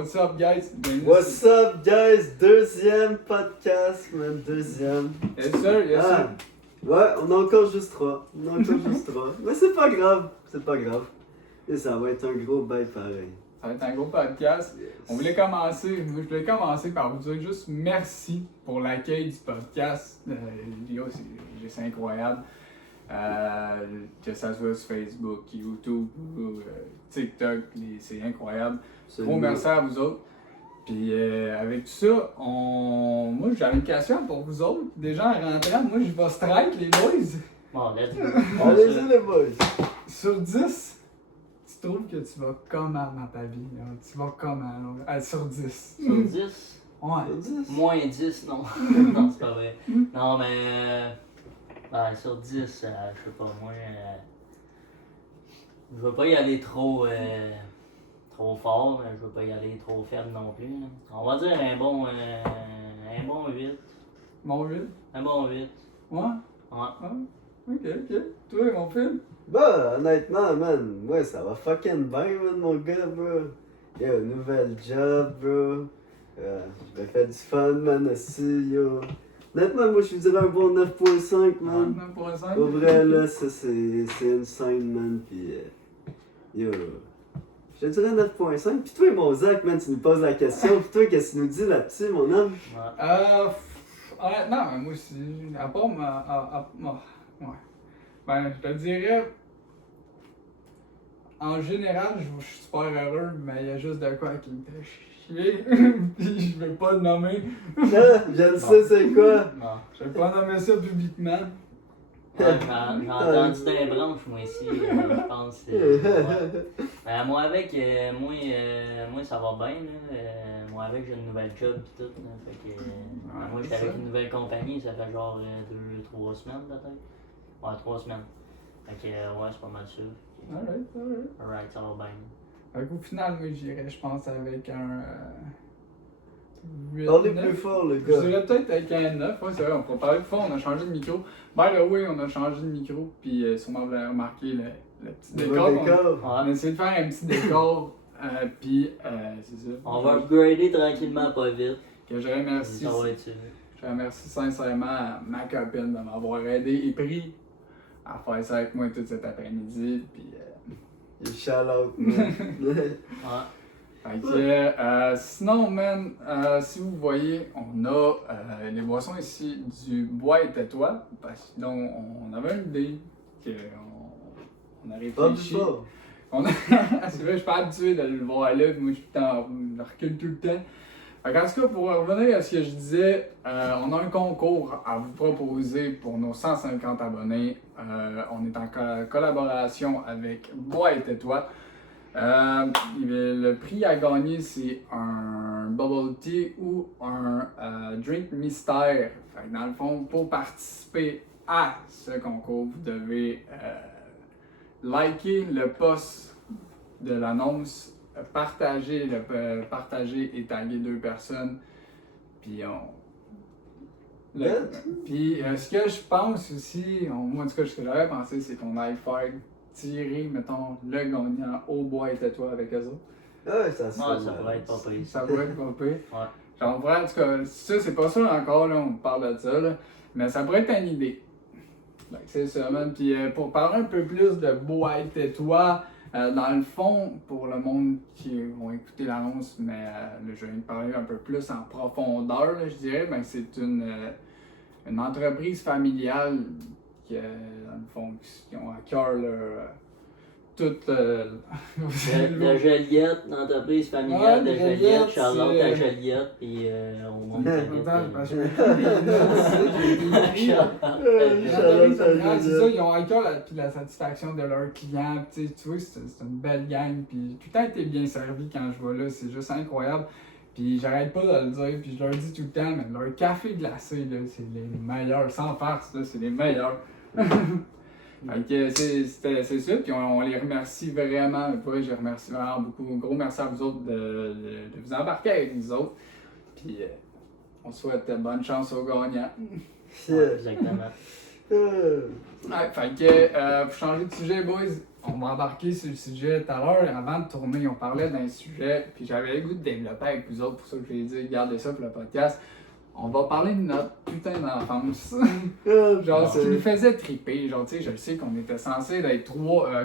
What's up, guys? What's up, guys? Deuxième podcast, man. Deuxième. Yes, sir, yes, sir. Ouais, on a encore juste 3. Mais c'est pas grave. Et ça va être un gros bail pareil. Ça va être un gros podcast. Yes. Je voulais commencer par vous dire juste merci pour l'accueil du podcast. Les gars, c'est incroyable. Que ça soit sur Facebook, YouTube, TikTok, c'est incroyable. Gros merci à vous autres. Puis avec tout ça, moi j'avais une question pour vous autres. Des gens rentrant, moi je vais strike les boys. Bon, let's go. Allez-y, les boys. Sur 10, tu trouves que tu vas comment dans ta vie? Hein? Tu vas comment? Sur 10. Sur 10? Ouais. Moins 10, non. Non, c'est pas vrai. Non, mais. Sur 10, je sais pas, moi. Je veux pas y aller trop fort, mais je veux pas y aller trop faible non plus. Là. On va dire un bon 8. Mon 8? Un bon 8. Ouais? Ouais. Ok. Toi, mon film? Bah, honnêtement, man, moi ça va fucking bien, man, mon gars, bro. Yo, nouvel job, bro. Je vais faire du fun, man, aussi, yo. Honnêtement, moi je dirais un bon 9.5, man. 9.5? Pour vrai, là, ça c'est insane, man, pis yo. Je te dirais 9.5. Pis toi, mon Zach, man, tu nous poses la question. Pis toi, qu'est-ce que tu nous dis là-dessus, mon homme? Ouais. Honnêtement, moi aussi, à part ouais. Ben, je te dirais, en général, je suis super heureux, mais il y a juste de quoi qui me fait chier. Puis je veux pas le nommer. Je le sais, c'est quoi? Non. Je vais pas nommer ça publiquement. Ouais, j'ai entendu des branches, moi ici, je pense. Moi, avec, moi, ça va bien. Là. Moi, avec, j'ai une nouvelle job et tout. Là. Fait que, moi, j'étais avec une nouvelle compagnie, ça fait genre 2-3 semaines peut-être. Ouais, 3 semaines. Fait que, ouais, c'est pas mal sûr. Alright, ça va bien. Fait qu'au final, moi, j'irais, je pense, avec un. 8, Parlez 9. plus fort, le Je gars. dirais peut-être avec un 9, ouais, c'est vrai, on peut parler plus fort, on a changé de micro. By the way, on a changé de micro, puis sûrement vous avez remarqué le petit décor. On a essayé de faire un petit décor, puis c'est ça. On va upgrader tranquillement, pas vite. Que je remercie. Ça va être sûr. Je remercie sincèrement ma copine de m'avoir aidé et pris à faire ça avec moi tout cet après-midi, puis. Shout out, man. Ouais. Fait que, sinon, man, si vous voyez, on a les boissons ici du bois et tais-toi, parce que donc, on avait une idée qu'on a réfléchi. C'est vrai, je suis pas habitué de le voir là, puis moi je recule tout le temps. Fait en tout cas, pour revenir à ce que je disais, on a un concours à vous proposer pour nos 150 abonnés. On est en collaboration avec Bois et tais-toi. Le prix à gagner, c'est un bubble tea ou un drink mystère. Fait que dans le fond, pour participer à ce concours, vous devez liker le post de l'annonce, partager et taguer 2 personnes. Puis puis ce que je pense aussi, moi en tout cas ce que j'avais pensé, c'est qu'on aille faire tirer, mettons, le gagnant au bois et tais-toi avec eux autres. Ouais, ça pourrait être pas pire. Ça pourrait être pas pire. Ouais. Genre, en tout cas, ça, c'est pas ça encore, là, on parle de ça, là, mais ça pourrait être une idée. Donc, c'est ça, man. Puis pour parler un peu plus de bois et tais-toi, dans le fond, pour le monde qui vont écouter l'annonce, mais je vais parler un peu plus en profondeur, là, je dirais, ben, c'est une entreprise familiale qui, dans le fond, qui ont à cœur toute. De Joliette, l'entreprise familiale de Joliette, Charlotte à Joliette, puis au monde de C'est ça, ils ont à cœur la satisfaction de leurs clients. Tu vois, c'est une belle gang. Puis tout a été bien servi quand je vais là, c'est juste incroyable. Puis j'arrête pas de le dire, puis je leur dis tout le temps, mais leur café glacé, là, c'est les meilleurs. Sans farce, là, c'est les meilleurs. Fait que c'est ça, puis on les remercie vraiment, pour vrai, je les remercie vraiment beaucoup. Gros merci à vous autres de vous embarquer avec nous autres. Puis on souhaite bonne chance aux gagnants. Ouais, exactement. Ouais, fait que, pour changer de sujet, boys, on va embarquer sur le sujet tout à l'heure. Avant de tourner, on parlait d'un sujet, puis j'avais le goût de développer avec vous autres, pour ça que j'ai dit, gardez ça pour le podcast. On va parler de notre putain d'enfance. Genre, ce qui nous faisait triper. Genre, tu sais, je le sais qu'on était censé être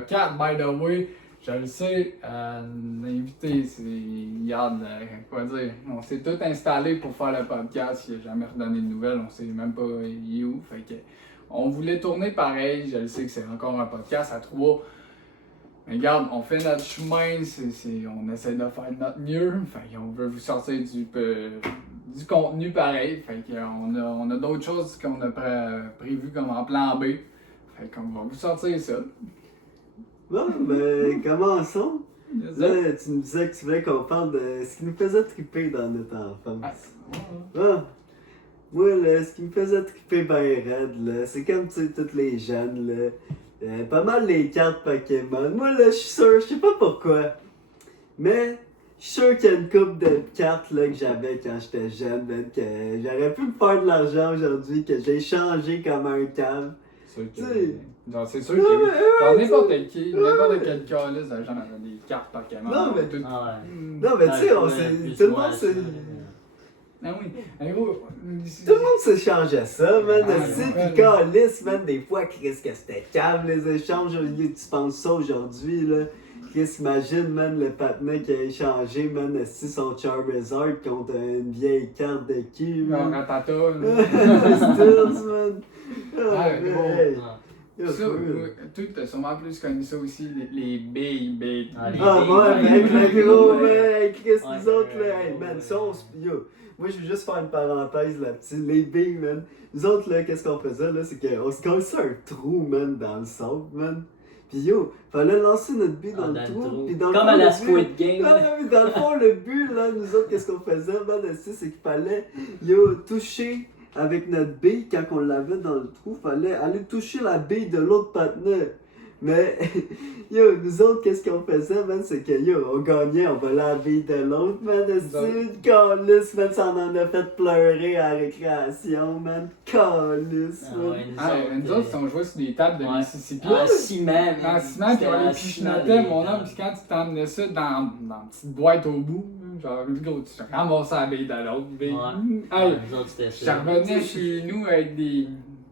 4, by the way. Je le sais, l'invité, c'est. Regarde, quoi dire. On s'est tous installés pour faire le podcast. Il n'a jamais redonné de nouvelles. On sait même pas il est où. Fait que. On voulait tourner pareil. Je le sais que c'est encore un podcast à 3. Mais regarde, on fait notre chemin. On essaie de faire notre mieux. Fait qu'on veut vous sortir du contenu pareil. Fait qu'on a d'autres choses qu'on a prévues comme en plan B. Fait qu'on va vous sortir ça. Bon, ben, commençons. Yes, Là, tu nous disais que tu voulais qu'on parle de ce qui nous faisait triper dans notre enfance. Ah, moi, là, ce qui me faisait triper ben raide, là, c'est comme, tu sais, tous les jeunes, là. Pas mal les cartes Pokémon. Moi, là, je suis sûr, je sais pas pourquoi, mais je suis sûr qu'il y a une couple de cartes, là, que j'avais quand j'étais jeune, là, que j'aurais pu me faire de l'argent aujourd'hui, que j'ai changé comme un cave. C'est sûr Non, que mais, genre n'importe quel calice de gens avaient des cartes Pokémon. Non, mais- tout. Ah Non, mais tu sais, on s'est. Tout le monde s'est. Ah oui, hey, gros, Tout le monde s'échangeait ça, man. Ah, Tu sais, ouais. pis calice, man, des fois, Chris, que c'était cave, les échanges. Tu penses ça aujourd'hui, là. Chris, imagine, man, le patinet qui a échangé, man, son Charizard contre une vieille carte de cul, genre man. Ratata. Stills, man. Ah, mais, gros. hey. Yo, Ça, for real. toi, t'as sûrement plus connu ça aussi, les billes. Ah, les Ah, billes, moi, ouais, mec, ouais, le gros, ouais. mec, Chris, Ouais, nous autres, ouais, là, hey, ouais, man, ouais. ça, yo, moi, je veux juste faire une parenthèse là-dessus, les billes, man. Nous autres, là, qu'est-ce qu'on faisait, là, c'est qu'on se collait un trou, man, dans le sable, man. Pis yo, fallait lancer notre but dans, Ah, le trou, pis dans le Comme fond, à la le but- Squid Game. Ouais, mais dans le fond, le but, là, nous autres, qu'est-ce qu'on faisait, man, c'est qu'il fallait, yo, toucher avec notre bille, quand on l'avait dans le trou, fallait aller toucher la bille de l'autre partenaire. Mais, yo, nous autres, qu'est-ce qu'on faisait, man, c'est que, yo, on gagnait, on volait la bille de l'autre, man, c'est une calice, man, ça en a fait pleurer à la récréation, man, calice, Ah man. ouais, Nous autres, on jouait sur des tables de Ouais. Mississippi. En ciment. Dans le ciment, puis on les pichenotait, mon homme, puis quand tu t'emmenais ça dans une petite boîte au bout, genre, gros, tu ramassais la bille de l'autre bille. Ouais. Hey, Nous autres, c'était je ça. revenais chez nous avec des.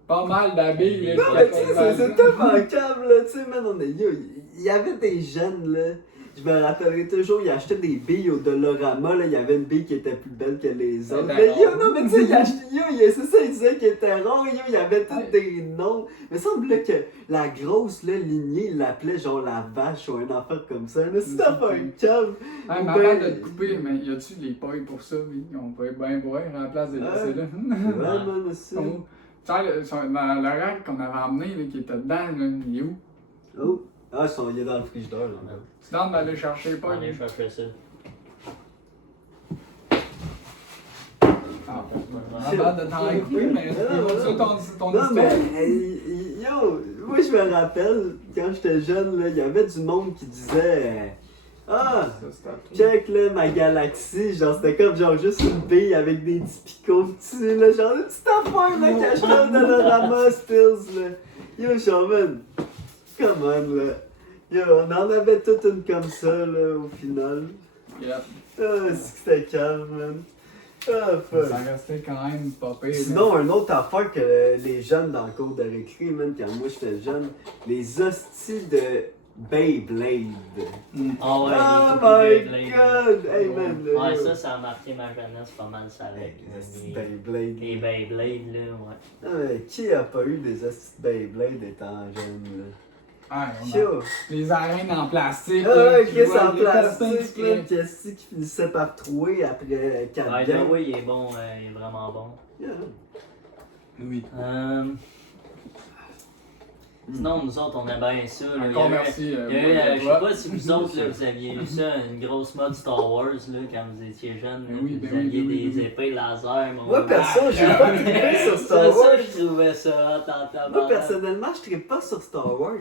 Pas mal d'abeilles, là. Non, mais tu sais, c'est tellement câble, là, tu sais, man, on est, yo, il y avait des jeunes, là, je me rappellerai toujours, ils achetaient des billes au Dolorama, là, il y avait une bille qui était plus belle que les autres. Mais yo, non, mais tu sais, il achetait, c'est ça, il disait qu'il était rare, yo, il y avait tous des noms. Mais semble là, que la grosse, là, lignée, il l'appelait genre la vache ou un affaire comme ça, là, c'était pas un câble. Hey, mais avant de te couper, mais y a-tu des pailles pour ça, oui? On peut bien boire à la place de laisser là. Ouais, man, aussi. Oh. Tu sais, dans le rack qu'on avait emmené, là, qui était dedans, là, il est où? Oh, ah, il est dans le frigidaire, là. Tu tentes d'aller chercher les On pailles? est chercher ça. Ah, avant de t'en couper, mais c'est ton Non, mais, histoire. yo, moi je me rappelle, quand j'étais jeune, là, il y avait du monde qui disait ah, Ça, c'était à toi. check là, ma galaxie, genre c'était comme genre juste une bille avec des petits picots dessus, là, genre une petite affaire là, cachée dans le Dolorama Stills, là. Yo, Shaman, come on, là. Yo, on en avait toute une comme ça, là, au final. Yep. Ah, c'est que c'était calme, man. Ah, fuck. Ça restait quand même pas pire. Sinon, une autre affaire que les jeunes dans le cours de récré, man, quand moi j'étais jeune, les hosties de Beyblade. Ah ouais, Oh les my Beyblade. god! Hey man, là, Ouais, yo. ça a marqué ma jeunesse pas mal, ça avec. Les hosties de Les Beyblade. Beyblade, là, ouais. Ah, mais qui a pas eu des hosties de Beyblade étant jeune, là? Ah, Yo! les arènes en plastique. Ah, là, Chris vois en les personnes plastique, qui là, créent. qui finissait par trouer après 4 Ouais, games. oui, il est bon, il est vraiment bon. Yeah. Oui. Sinon, nous autres, on a bien ça. Là. Encore merci. Il y a eu, moi, je sais toi. pas si vous autres, là, vous aviez eu ça, une grosse mode Star Wars, là, quand vous étiez jeunes. Ben là, oui, puis ben vous aviez oui, ben oui, des oui. épées laser. Moi, perso, j'ai pas trippé sur Star Wars. Ça, je trouvais ça hot en Moi, tabarnak. personnellement, je trippe pas sur Star Wars.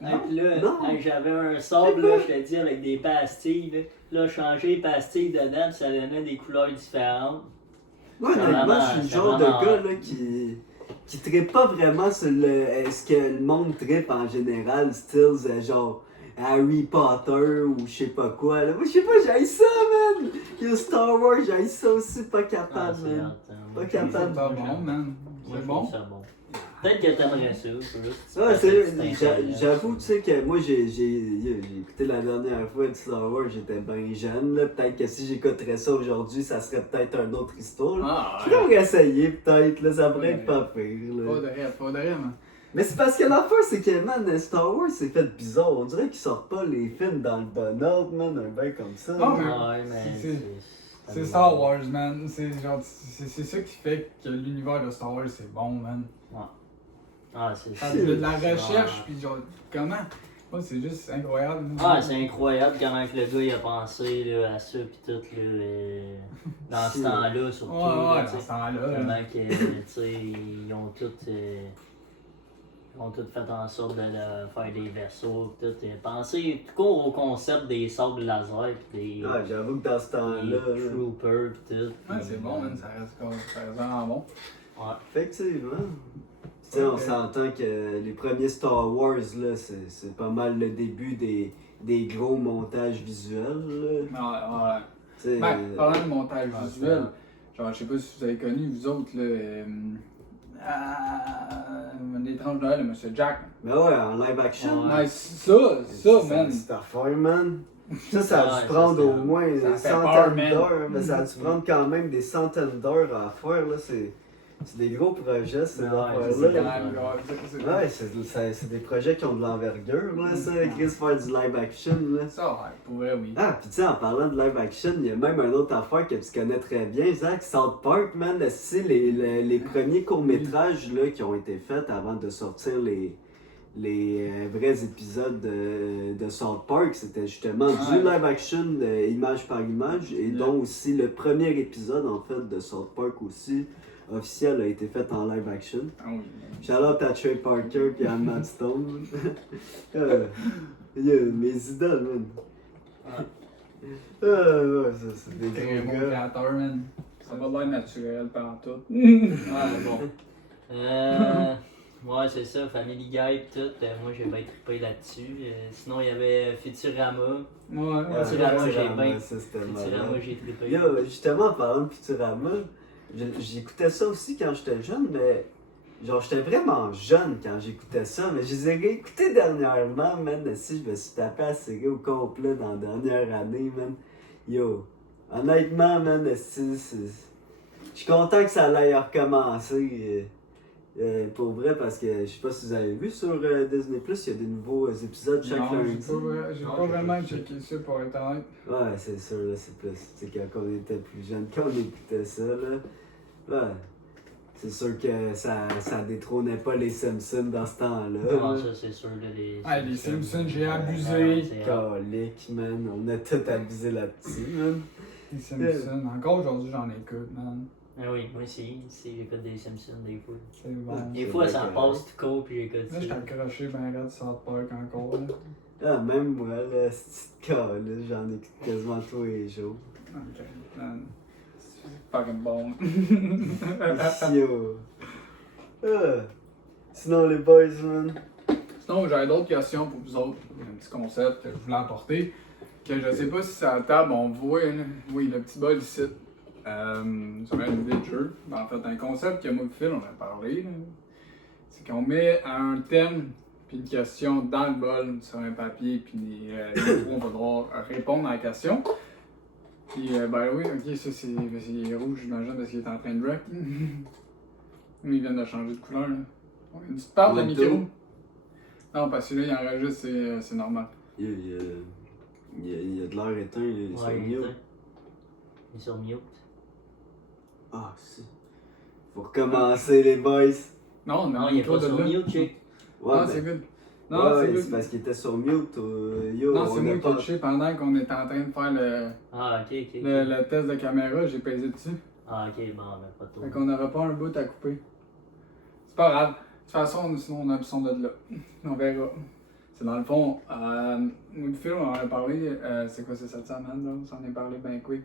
Hey, puis là, Non. hey, j'avais un sable, là, je te dis, avec des pastilles. Là, je changeais les pastilles dedans, puis ça donnait des couleurs différentes. Moi, C'est honnêtement, vraiment- je suis le c'est genre de vraiment- gars là, qui qui trippent pas vraiment sur ce que le monde trippe en général, style genre Harry Potter ou je sais pas quoi. Là. Moi, je sais pas, j'haïs ça, man! Yo, Star Wars, j'haïs ça aussi, pas Ah, capable, c'est man. hot, hein. Pas Moi, capable. C'est pas bon, man. Moi, C'est je bon. trouve ça bon. Peut-être que t'aimerais ça, juste. Ouais, j'avoue, tu sais que moi, j'ai écouté la dernière fois de Star Wars, j'étais bien jeune, là. Peut-être que si j'écouterais ça aujourd'hui, ça serait peut-être une autre histoire. Ah, Je pourrais essayer, peut-être, là, ça pourrait être pas pire, là. Pas de rêve, man. Mais c'est parce que l'affaire, c'est que, man, Star Wars, c'est fait bizarre. On dirait qu'ils sortent pas les films dans le bon ordre, man, un bain comme ça. Non, là. mais- Ouais, mais C'est Star Wars, man. C'est genre, c'est ça qui fait que l'univers de Star Wars, c'est bon, man. Ah, c'est Quand il y a de la recherche, puis genre, comment? Ouais, c'est juste incroyable. Ah, c'est incroyable comment que le gars il a pensé là, à ça pis tout là, dans ce temps-là surtout. Ouais, là, ouais, tu sais, dans ce temps-là. comment que, tu sais, ils ont tout fait en sorte de faire des vaisseaux pis tout. Penser tout court au concept des sabres laser pis des, Ah, j'avoue que dans ce temps-là. des troopers pis tout. Ouais, c'est bon, man. Ça reste vraiment bon. Ouais. Effectivement. Tu sais, on s'entend que les premiers Star Wars, là, c'est pas mal le début des gros montages visuels, là. Ouais. Tu sais, Ben, parlant de montage ouais, visuel, genre, je sais pas si vous avez connu, vous autres, là, l'étrange Noël de Monsieur Jack. mais ouais, en live action. Ouais. Nice, ça, man. C'est affaire, man. Ça a Ouais, dû prendre ça, au moins ça une fait peur, centaine man. d'heures. Mais ça a dû prendre quand même des centaines d'heures à faire, là. C'est des gros projets, ces Ouais, affaires-là. C'est quand Ouais. même gros. Ouais, c'est des projets qui ont de l'envergure, là, ça, Chris, faire du live action, là. Ça, ouais, pour vrai, oui. Ah, pis tu sais, en parlant de live action, il y a même une autre affaire que tu connais très bien, Zach, South Park, man. C'est les premiers courts-métrages, là, qui ont été faits avant de sortir les vrais épisodes de South Park. C'était justement du Ouais. live action, image par image, et dont aussi le premier épisode, en fait, de South Park aussi, officiel, a été fait en live action. Ah oui. Shout-out à Trey Parker puis à Matt Stone. Yeah, mes idoles, man. Ouais, ça, c'est des Très gros bon gars. créateur, man. Ça va de l'air naturel par tout. Ouais, bon. Ouais, c'est ça, Family Guy pis tout. Moi, j'ai bien trippé là-dessus. Sinon, il y avait Futurama. Ouais, Futurama, c'est j'ai vrai. bien. ça, c'était Futurama, malade. j'ai trippé. Yo, justement, en parlant de Futurama, j'écoutais ça aussi quand j'étais jeune, mais genre, j'étais vraiment jeune quand j'écoutais ça, mais je les ai réécoutés dernièrement, man. Si je me suis tapé à la série au complet dans la dernière année, man. Yo, honnêtement, man, je suis content que ça aille recommencer. Pour vrai, parce que je sais pas si vous avez vu sur Disney+, il y a des nouveaux épisodes chaque Non, lundi. j'ai pas vraiment checké ça pour être honnête. Ouais, c'est sûr, là, c'est plus. C'est quand on était plus jeune, quand on écoutait ça, là. Ouais. C'est sûr que ça détrônait pas les Simpsons dans ce temps-là. Ah, ça, c'est sûr. Là, Les Simpsons, j'ai abusé. Ouais, c'est hot. Calique, man. On a tout abusé là-dessus, man. Les Simpsons, encore aujourd'hui, j'en écoute, man. Ah oui, moi aussi, j'écoute des Simpsons des fois. C'est bon. Des C'est fois, vrai ça que- passe tout court puis j'écoute Là, ça. j'étais accroché ben raide South Park encore, là. Ah, même moi, là, cette cas là, j'en écoute quasiment tous les jours. Ok, man. C'est fucking bon. Yo. Ah. Sinon, les boys, man. Sinon, j'avais d'autres questions pour vous autres. Un petit concept que je voulais apporter. Que je sais pas si c'est à la table, on voit, là. Oui, le petit bol ici. Ça met une idée de jeu. En fait, un concept que moi et Phil, on a parlé, là. C'est qu'on met un thème puis une question dans le bol sur un papier, puis les trois, on va devoir répondre à la question. Puis, ben oui, ok, ça c'est rouge, j'imagine, parce qu'il est en train de wreck. Ils viennent de changer de couleur, là. Une petite part de Ouais, micro. tout. Non, parce que là, il enregistre, c'est normal. Il y a de l'air éteint, il est sur Ouais, il est mute. éteint. Il est sur mute. Ah, si. Faut recommencer, les boys. Non, Non, il est pas sur là. mute, check. Ouais, Non, ben, c'est good. Non, ouais, c'est c'est good. parce qu'il était sur mute. Yo, Non, on c'est a moi qui pas- ai touché pendant qu'on était en train de faire Ah, ok, ok. le test de caméra, j'ai pesé dessus. Ah, ok, bon, ben, pas trop. Fait qu'on n'aura pas un bout à couper. C'est pas grave. De toute façon, sinon on a le son de là. On verra. C'est dans le fond, nous, Phil, on en a parlé, c'est quoi, c'est cette semaine, là, on s'en est parlé bien quick.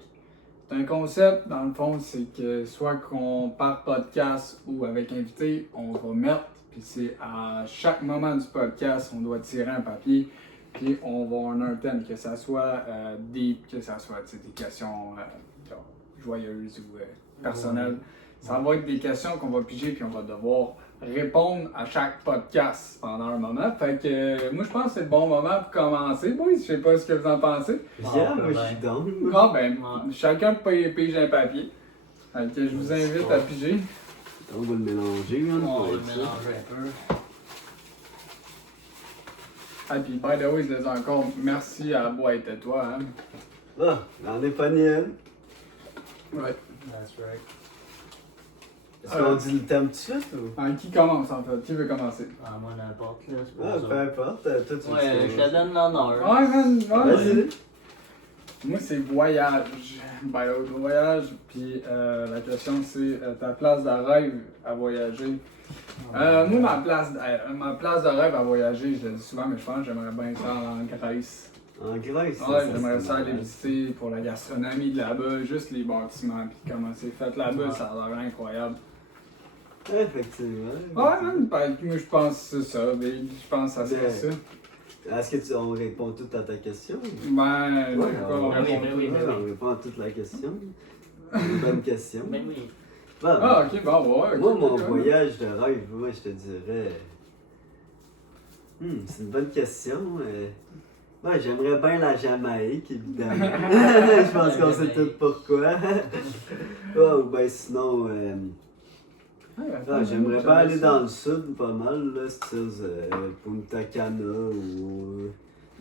C'est un concept, dans le fond, c'est que soit qu'on par podcast ou avec invité, on va mettre, puis c'est à chaque moment du podcast, on doit tirer un papier, puis on va en un thème, que ça soit deep, que ça soit des questions genre, joyeuses ou personnelles. Ça va être des questions qu'on va piger, puis on va devoir répondre à chaque podcast pendant un moment. Fait que moi, je pense que c'est le bon moment pour commencer. Boys, je sais pas ce que vous en pensez. Yeah, moi, je suis down. Ah ben, chacun pige un papier. Fait que je vous invite à piger. On va le mélanger, man. On pour va le être sûr. mélanger un peu. Ah puis, by the way, je les ai encore. Merci à Boîte et toi. Hein. Ah, j'en ai pas ni une. Ouais. That's right. Est-ce qu'on dit le thème tout de suite ou? Ah, qui commence en fait? Qui veut commencer? Ah, moi, n'importe, là, c'est Ah, pas peu ça. importe. Toi, tu Ouais, je te donne l'honneur. Ouais, man, ouais. Vas-y. Moi, c'est voyage. Voyage. Puis la question, c'est ta place de rêve à voyager. Moi, ma place de rêve à voyager, je le dis souvent, mais je pense que j'aimerais bien ça en Grèce. En Grèce, Ouais, j'aimerais c'est ça aller malade. visiter pour la gastronomie de là-bas, juste les bâtiments, puis comment c'est fait là-bas, Ouais. ça a l'air incroyable. Effectivement. Ouais, man, ben, moi je pense que c'est ça, mais je pense que ça serait ça. Est-ce que on répond tout à ta question? Ben, Ouais, c'est quoi, on ah oui, répond ben pas? oui, ben oui. On répond à toute la question. Une bonne question. Ben oui. Bon, Ah, ok, bon, ouais. moi, ok, mon ok. voyage de rêve, moi, je te dirais. C'est une bonne question. Ouais, j'aimerais bien la Jamaïque, évidemment. Je pense qu'on sait tout pourquoi. Ouais, ou ben sinon, j'aimerais bien aller dans le sud pas mal, là, style Punta Cana ou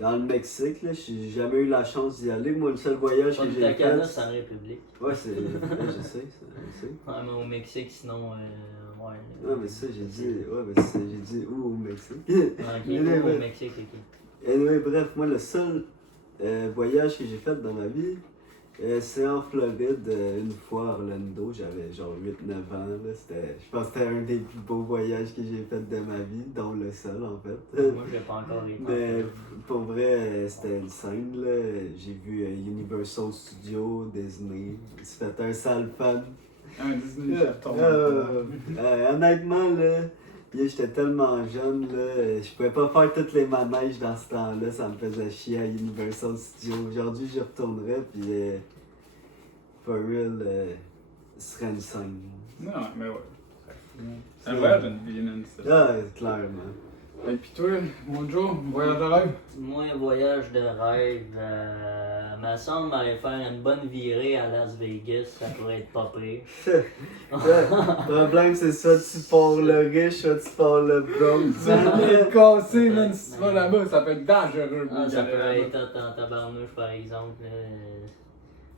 dans le Mexique. Là, j'ai jamais eu la chance d'y aller. Moi, le seul voyage que j'ai Punta Cana, fait. c'est en République. Ouais, c'est. Je sais, je sais. Ouais, mais au Mexique, sinon, ouais. Ouais, mais ça, j'ai dit. Ouais, mais j'ai dit où au Mexique. Ok, au Mexique, ok. Anyway, bref, moi, le seul voyage que j'ai fait dans ma vie, c'est en Floride, une fois à Orlando. J'avais genre 8-9 ans. Là. Je pense que c'était un des plus beaux voyages que j'ai fait de ma vie, dont le seul en fait. Moi, je l'ai pas encore été. Mais pour vrai, c'était une scène. Là. J'ai vu Universal Studios, Disney. J'ai fait un sale fan. Un Disney Chaton. Honnêtement, là, j'étais tellement jeune, là, je pouvais pas faire tous les manèges dans ce temps-là, ça me faisait chier à Universal Studios. Aujourd'hui, j'y retournerais, puis for real, ce serait une scène. Non, mais ouais. Un voyage d'une vie, man, c'est ça. Ah, clairement. Et puis toi, mon Joe, voyage de rêve? Moi, voyage de rêve, ma soeur m'allait faire une bonne virée à Las Vegas, ça pourrait être pas pire. Le problème, c'est soit tu pars le riche, soit tu pars le broke. Ça peut être cassé, man, si tu vas là-bas, ça peut être dangereux. Ah, ça peut aller être en tabarnouche, par exemple. Là.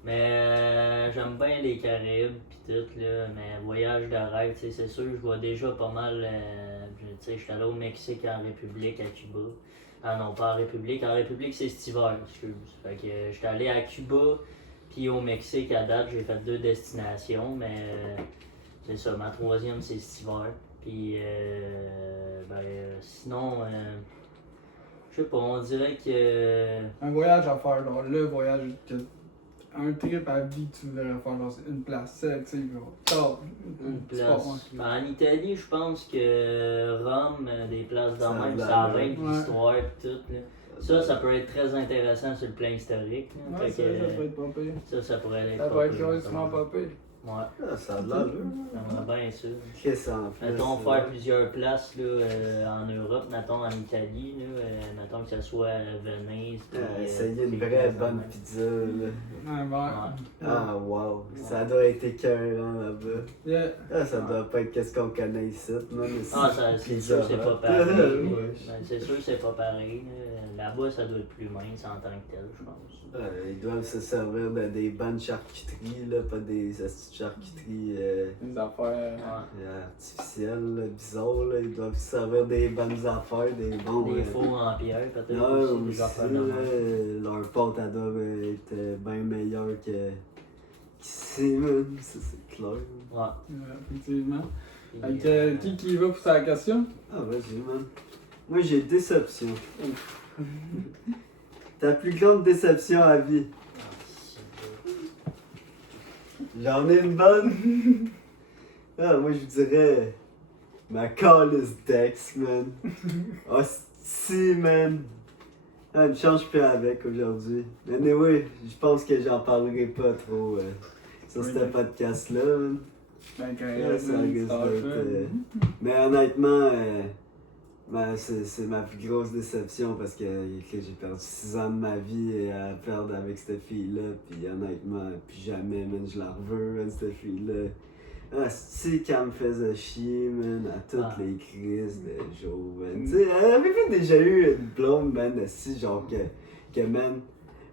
Mais j'aime bien les Caraïbes pis tout, là. Mais voyage de rêve, tu sais, c'est sûr, je vois déjà pas mal. Tu sais, j'étais allé au Mexique, en République, à Cuba. Ah non, pas en République. En République, c'est cet hiver, excuse. Fait que j'étais allé à Cuba, puis au Mexique, à date, j'ai fait 2 destinations, mais c'est ça, ma troisième, c'est cet hiver. Puis, sinon, je sais pas, on dirait que. Un voyage à faire, genre le voyage, un trip à vie que tu voudrais faire, genre une place sélective, genre. Une C'est pas place. moi. Ben, en Italie, je pense que Rome, des places Ça dans a même, l'air, ça ouais. règle l'histoire et tout. Là. Ça peut être très intéressant sur le plan historique. Là. Ouais, Fait ça, que, ça peut être pas pire. ça pourrait être Ça pas peut être pire, carrément pas pire. Ouais, Ah, ça a de l'allure. j'aimerais bien ça. Qu'est-ce en plus? Mettons faire plusieurs places là, en Europe, mettons en Italie, là, mettons que ce soit Venise. puis, Essayer une puis vraie places bonne de même. pizza, là. Ouais, ouais. Ah, wow. Ça doit être écœurant là-bas. Yeah. Ah, ça doit pas être qu'est-ce qu'on connaît ici, non? Ah, c'est sûr, c'est pas pareil. Ouais. Ben, c'est sûr, c'est pas pareil. Là. Là-bas, ça doit être plus mince en tant que tel, je pense. Ils doivent se servir de des bonnes charcuteries, là, pas des petites charcuteries Les affaires. Ouais. artificielles, là, bizarres. Là. Ils doivent se servir des bonnes affaires, des bons. Des fours en pierre, peut-être Ah, aussi, aussi, des affaires de là, même. leur pâte à doivent être bien meilleure qu'ici, man. Ça, c'est clair. Ouais. Effectivement. Puis, Fait que, qui va pour sa question? Ah, vas-y, man. Moi, j'ai déception. Ta plus grande déception à vie. ah, c'est beau. J'en ai une bonne. Ah, moi, je vous dirais ma calice Dex, man. Hostie, man. Ah, elle me change plus avec aujourd'hui. Mais anyway, je pense que j'en parlerai pas trop sur ce podcast-là, man. Ben, quand Ouais, ça risque ça d'être, fait. Mais honnêtement, c'est ma plus grosse déception parce que j'ai perdu 6 ans de ma vie à perdre avec cette fille-là. Puis honnêtement, plus jamais, man, je la reveux, man, cette fille-là. Ah, c'est qu'elle me faisait chier, man, à toutes les crises de jour, man. Tu sais, avez-vous déjà eu une blonde, man, aussi, genre que, man,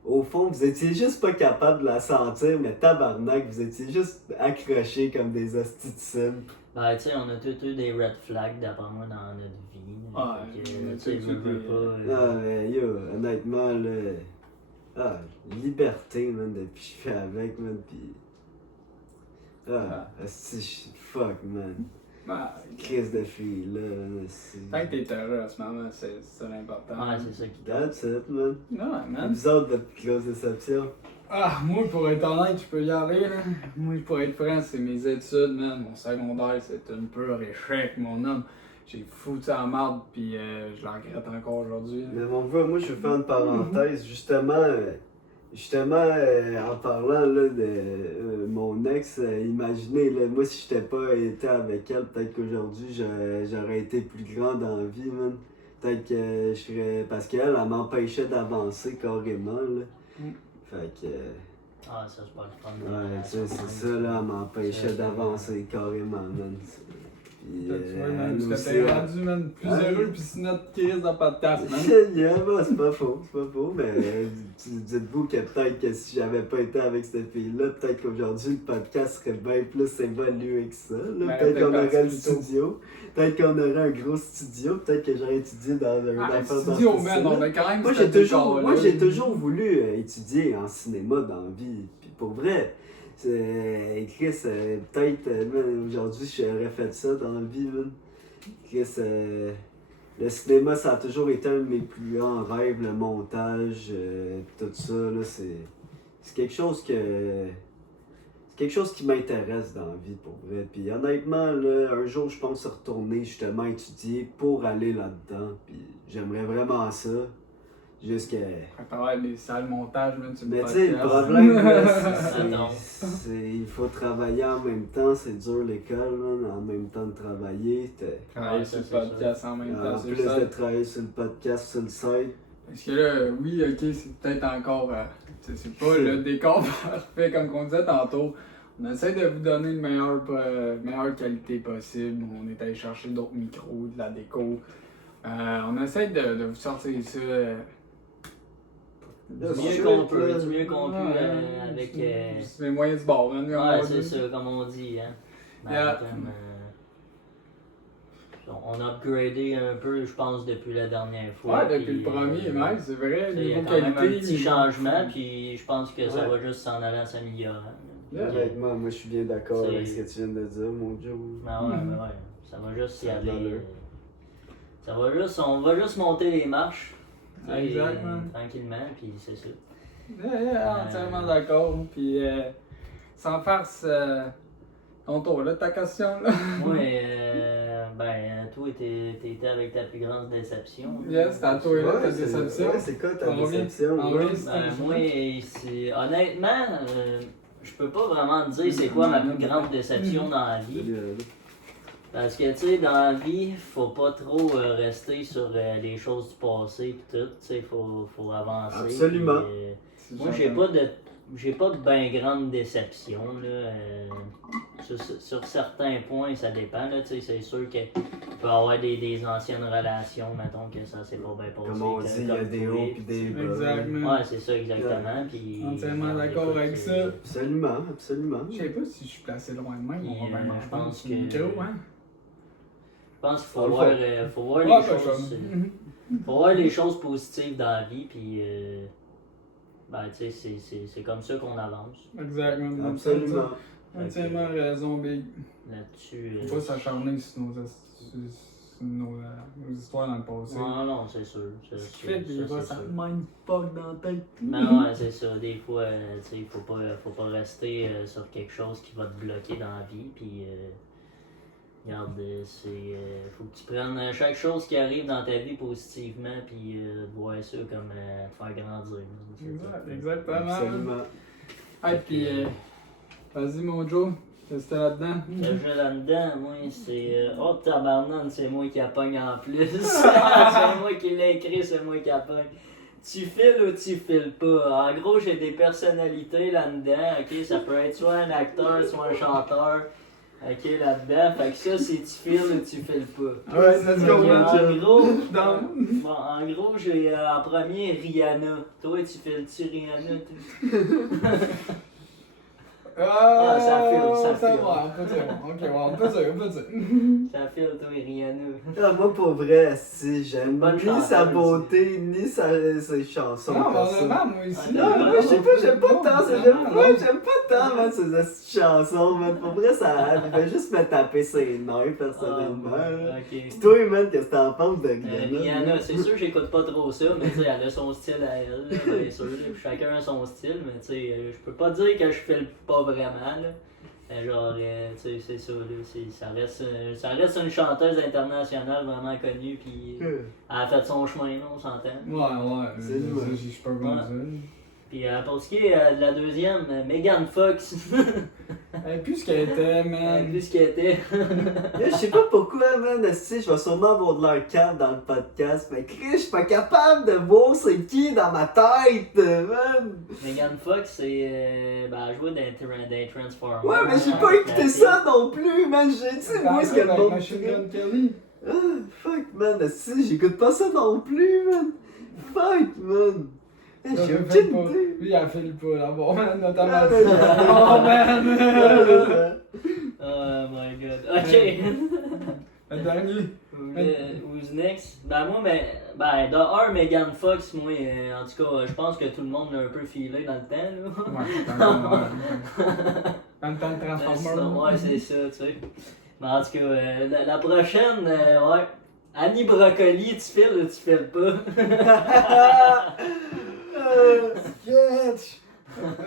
au fond, vous étiez juste pas capable de la sentir, mais tabarnak, vous étiez juste accrochés comme des hosties de cible. Ben, tu sais, on a tous eu des red flags d'après moi dans notre vie. Ah, Fait que, on a tu sais, tous je eu veux des- pas. Ah, mais yo, honnêtement, là. Ah, liberté, man, depuis que je fais avec, man, pis. Ah, asti, fuck, man. Ah, Crise de fille, là, man, asti. tant que t'es heureux en ce moment, c'est l'important. Ouais, c'est ça qui compte. That's it, man. Non, Et man. vous autres, votre plus grosse déception? Ah, moi, pour être honnête, je peux y aller, là. Moi, pour être franc, c'est mes études, man. Mon secondaire, c'est un pur échec, mon homme. J'ai foutu en marde, pis je la regrette encore aujourd'hui. Mais mon gars, moi, je veux faire une parenthèse. Justement, en parlant là, de mon ex, imaginez, là, moi, si j'étais pas été avec elle, peut-être qu'aujourd'hui, j'aurais été plus grand dans la vie, man. Peut-être que je serais. Parce qu'elle, elle m'empêchait d'avancer carrément, là. Fait que. Ah, ça, c'est pas le fun. Ouais, tu sais, c'est ça, là, elle m'empêchait d'avancer carrément, man. Puis, Tu vois, man, elle tu aussi, t'es rendu, man, plus Hein? heureux, pis c'est notre crise de podcast, man. Yeah, bah, c'est pas faux, mais dites-vous que peut-être que si j'avais pas été avec cette fille-là, peut-être qu'aujourd'hui le podcast serait bien plus évolué que ça. Là. Ben, Peut-être qu'on peut-être aurait le plus tôt. studio, peut-être qu'on aurait un gros studio, peut-être que j'aurais étudié dans un Ah, affaire le dans studio, ce man, style-là. on a quand même Moi, ce j'ai décor-là. toujours voulu étudier en cinéma dans la vie. Puis pour vrai, Chris, peut-être man, aujourd'hui, j'aurais fait ça dans la vie. Man. Chris, le cinéma, ça a toujours été un de mes plus grands rêves, le montage, tout ça. Là, c'est quelque chose que. C'est quelque chose qui m'intéresse dans la vie pour vrai. Puis honnêtement, là, un jour, je pense retourner justement étudier pour aller là-dedans. Puis j'aimerais vraiment ça. Jusqu'à. À travers les salles montage, man, tu me Mais tu sais, le podcasts. problème, là, Non. il faut travailler en même temps. C'est dur l'école, man, en même temps de travailler. Travailler Ouais, sur le ça, c'est podcast en même temps, En sur plus le de site. travailler sur le podcast, sur le site. Parce que là, oui, ok, c'est peut-être encore. C'est pas le décor parfait, comme on disait tantôt. On essaie de vous donner une meilleure qualité possible. On est allé chercher d'autres micros, de la déco. On essaie de vous sortir ça. Du mieux qu'on peut, avec. C'est les moyens du bord, hein, comme Ouais, on c'est dit. ça, comme on dit, hein. Ben, Yeah. comme, on a upgradé un peu, je pense, depuis la dernière fois. Ouais, depuis puis, le premier, mec, c'est vrai. Il y Niveau a quand même qualité. un petit changement, puis je pense que ça Ouais. va juste s'en aller en s'améliorant. Yeah. Honnêtement, moi je suis bien d'accord C'est- avec ce que tu viens de dire, mon Joe. Ben ouais, ben ouais, ça va juste y Ça a aller. l'allure. On va juste monter les marches. tu sais, Exactement. Tranquillement, puis c'est ça. Yeah, entièrement d'accord. Puis, sans farce, ton tour, là, ta question, là. Moi, toi, t'étais avec ta plus grande déception. Yes, c'est à toi, là, ta c'est- déception. ouais, c'est quoi ta Combien? déception? En là? vrai, c'est- Moi, honnêtement, je peux pas vraiment te dire c'est quoi ma plus grande déception dans la vie. Salut, Parce que, tu sais, dans la vie, faut pas trop rester sur les choses du passé pis tout. Tu sais, faut avancer. Absolument. Puis, moi, j'ai pas de ben grande déception, là. Sur certains points, ça dépend, là. Tu sais, c'est sûr qu'il peut y avoir des anciennes relations, mettons que ça s'est pas bien passé. Comme on que- dit, il y a comme des toi. hauts pis des bas. Exactement. Ouais, c'est ça, exactement. Puis, Entièrement d'accord écoute, avec ça. Absolument, absolument. Je sais pas si je suis placé loin de même, on va Et, même je pense sur le que- micro, hein. Je pense qu'il On faut le voir, fait. faut voir Ouais, les pas choses. comme. Faut voir les choses positives dans la vie, puis ben, tu sais, c'est comme ça qu'on avance. Exactement. Absolument. Entièrement raison, Big. Là-dessus. Faut pas s'acharner sur nos nos histoires dans le passé. Non, non, c'est sûr. Ce qui fait des fois, ça mindfuck dans la tête. Non, ouais, c'est ça. Des fois, tu sais, faut pas rester sur quelque chose qui va te bloquer dans la vie. Puis, regarde, faut que tu prennes chaque chose qui arrive dans ta vie positivement. Puis, voir ça comme te faire grandir. Exactement. Absolument. Hey, puis, vas-y, mon Joe, qu'est-ce que t'as là-dedans? Le jeu là-dedans, moi, c'est. Oh, tabarnane, c'est moi qui appogne en plus. C'est moi qui l'ai écrit, c'est moi qui appogne. Tu files ou tu files pas? En gros, j'ai des personnalités là-dedans, ok? Ça peut être soit un acteur, soit un chanteur, ok, là-dedans. Fait que ça, c'est tu files ou tu files pas. Ouais, let's go, En gros, Dans- bon, en gros, j'ai en premier Rihanna. Toi, tu files-tu Rihanna? Toi? Ah, ça file. va, on peut dire. Ok, ouais, on peut dire. Ça file, toi, Rihanna. Ah, moi, pour vrai, si j'aime Bonne ni chanteuse. sa beauté, ni ses chansons. Non, comme ça. honnêtement, moi aussi. Ah, Non, moi, je sais pas, j'aime pas tant, j'aime pas tant, man, ces petites chansons, man. Pour vrai, ça va juste me taper ses nerfs, personnellement. là. Ok. Pis toi, man, qu'est-ce que t'en penses de Rihanna? Rihanna, c'est sûr, j'écoute pas trop ça, mais tu sais, elle a son style à elle, là, bien sûr. là, puis chacun a son style, mais tu sais, je peux pas dire que je file pas vraiment, là. Genre, tu sais, c'est ça, là, ça reste une chanteuse internationale vraiment connue, puis elle a fait son chemin, là, on s'entend. Ouais, C'est lui, ouais. je peux pas dire. Puis pour ce qui est de la deuxième, Megan Fox, Elle est plus ce qu'elle était, man. plus ce qu'elle était. Là, je sais pas pourquoi, man, esti, je vais sûrement avoir de leur carte dans le podcast, mais Chris, je suis pas capable de voir c'est qui dans ma tête, man. Megan Fox, c'est. Elle jouait dans Transformers. Ouais, mais j'ai pas écouté ça non plus, man. J'ai dit, moi, ce que le Avec monde Machine dirait. Gun Kelly. Ah, fuck, man, esti, j'écoute pas ça non plus, man. Fuck, man. Hey, j'ai Elle aucune fait pas. idée. Lui, elle fait pas là-bas, man, notamment. Ah, ouais. Oh, man. Oh my god. Ok. Le dernier. Who's next? Ben moi, de un, Megan Fox, moi, en tout cas, je pense que tout le monde l'a un peu filé dans le temps, là. Ouais, dans le temps de Ben, Transformers. sinon, ouais, c'est ça, tu sais. Mais en tout cas, la prochaine, ouais. Annie Brocoli, tu files ou tu files pas? Sketch!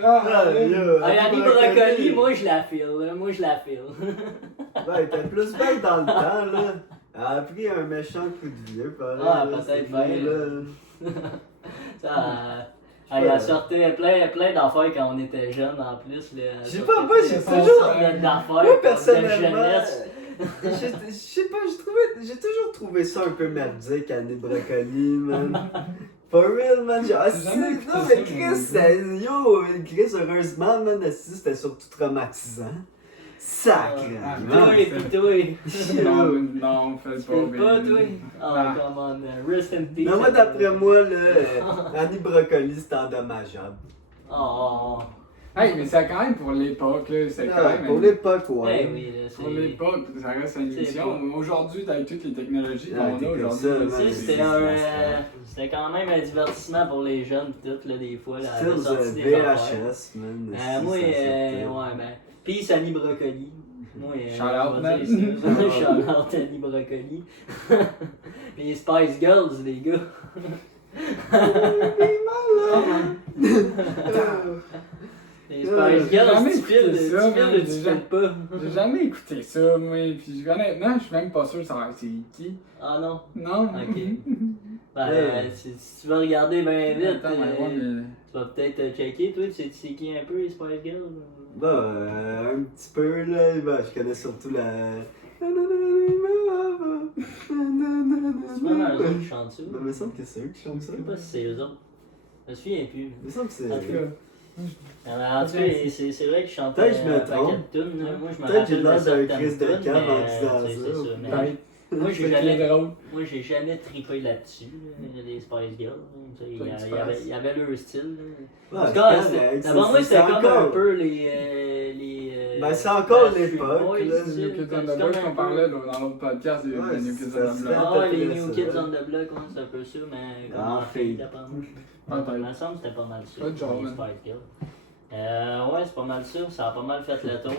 Hey, Annie Brocoli, moi je la file, là. Moi je la file. Ouais, elle était plus belle dans le temps, là. Elle a pris un méchant coup de vieux, pareil. Ah, là, peut-être cette bien. fille-là. Elle sortait plein d'affaires quand on était jeunes en plus. Là. Je sais pas, moi, j'ai sortait toujours. plein d'affaires Moi, de personnellement, jeunesse. je sais pas, j'ai toujours trouvé ça un peu merdique, Annie Brocoli, man. For real, man. Genre, J'ai jamais écouté non, ça, mais moi. Chris, heureusement, man, c'était surtout traumatisant. Sacré. Pis toi. Non, fais Tu pas fais pas, toi? baby. Oh, Ah. come on. Rest in peace. Non, moi, d'après moi, là, Annie Brocoli, c'était endommageable. Oh. Hey, mais c'est quand même pour l'époque, là. C'est quand même. Pour l'époque, Eh ouais. oui, là, Pour l'époque, ça reste une C'est émission. Aujourd'hui, avec toutes les technologies Ah, qu'on t'es a comme aujourd'hui, ça, là, man. Tu sais, c'est- c'était quand même un divertissement pour les jeunes, pis tout, là, des fois. Là, elle avait Films sorti des affaires. VHS, man. Moi, ça sortait. ouais, ben. Peace Annie Brocoli. Moi, Shout out, on va man. dire ça. Shout out Annie Brocoli. Les Spice Girls, les gars. Les Spice J'ai Girls, jamais tu écouté files, ça, tu files man, ou tu déjà. files pas? J'ai jamais écouté ça, moi. Puis honnêtement, je suis même pas sûr de savoir c'est qui. Ah non? Non? Ok. Ben, si tu veux regarder bien vite, Attends, ouais, mais- tu vas peut-être checker, toi, tu sais qui un peu les Spice Girls? Bah, un petit peu, là. Bah, je connais surtout la. C'est vraiment eux autres qui chantent ça. Il me semble que c'est eux qui chantent Je ça. sais pas si c'est eux autres. Je me souviens plus. Il me semble que c'est En tout cas, en tout cas, c'est vrai qu'ils chantaient Peut-être que je me un paquet trompe. de tunes. là. Moi, je me Peut-être rappelle j'ai l'air de d'un certaines Chris de tunes, cave en mais, disant tu sais, ça. c'est mais Ouais. moi, j'ai C'est jamais, drôle. moi, j'ai jamais trippé là-dessus, là, les Spice Girls. Tu sais, il y avait leur style. Là. En Ouais, tout cas, c'est correct, d'abord moi, c'est c'était comme un encore- peu les Ben, c'est encore Backstreet l'époque, Boys, là, tu sais, New Kids on c'est the comme Block un qu'on peu- parlait là, dans l'autre podcast, les Ouais, New Kids c'est- on the c'est- Block. Ah ouais, les Peut-être New ça, Kids ouais. on the Block, ouais, c'est un peu ça, mais comme Ah, en fille, d'après moi. Ah, Il me semble que c'était pas mal ça. Pas de genre, les man. Spice Girls. Ouais, c'est pas mal ça. Ça a pas mal fait le tour.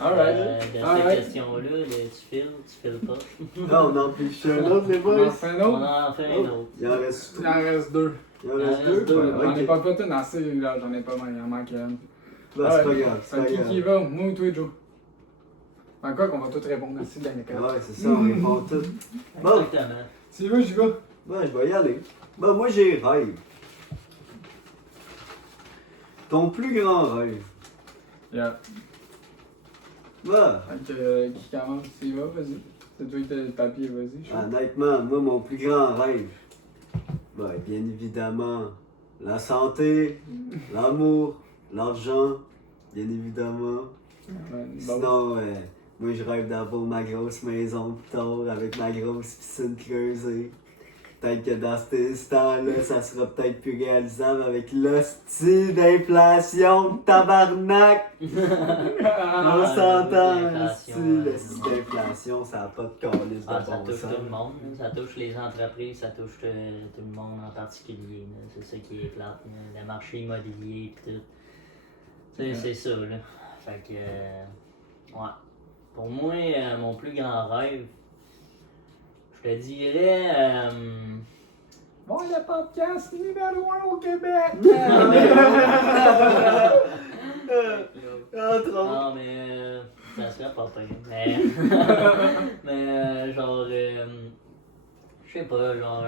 Alright. De cette Alright. question-là, tu files pas. Non, on en pêche un autre, les On boys. en fait un On autre? en fait un autre. Il en reste Il en reste deux. Il en reste Il en deux? reste deux. Ouais, J'en ai ok. pas fait une assez, là, j'en ai pas mal, il en manque une. Bah, c'est pas grave, c'est Fait pas que qui grave. va? Moi ou toi, Joe? En quoi qu'on va tous répondre aussi dans les cas. Ouais, c'est ça, on répond tout. Bon. Exactement. Si tu veux, j'y vais. Ben, je vais y aller. Ben, moi, j'ai rêve. Ton plus grand rêve. Yeah. Ben, Fait que, qui commence? Tu y vas, vas-y. C'est toi qui as le papier, vas-y. je suis chaud. honnêtement, moi, mon plus grand rêve, ben, bien évidemment, la santé, l'amour, l'argent, bien évidemment. Ouais, Sinon, moi, je rêve d'avoir ma grosse maison plus tard avec ma grosse piscine creusée. Peut-être que dans ce temps-là, ça sera peut-être plus réalisable avec l'hostie d'inflation, tabarnak! On Ah, s'entend, l'inflation, l'hostie d'inflation, ça n'a pas de calice Ah, de ça bon touche sens. tout le monde, là. Ça touche les entreprises, ça touche tout le monde en particulier. Là. C'est ça qui est plate, là. Le marché immobilier et tout. Tu sais, c'est ça, là. Fait que, ouais. Pour moi, mon plus grand rêve, je te dirais, Bon, le podcast numéro 1 au Québec! Entre autres. non, mais ça serait pas pire. Mais genre, je sais pas, genre,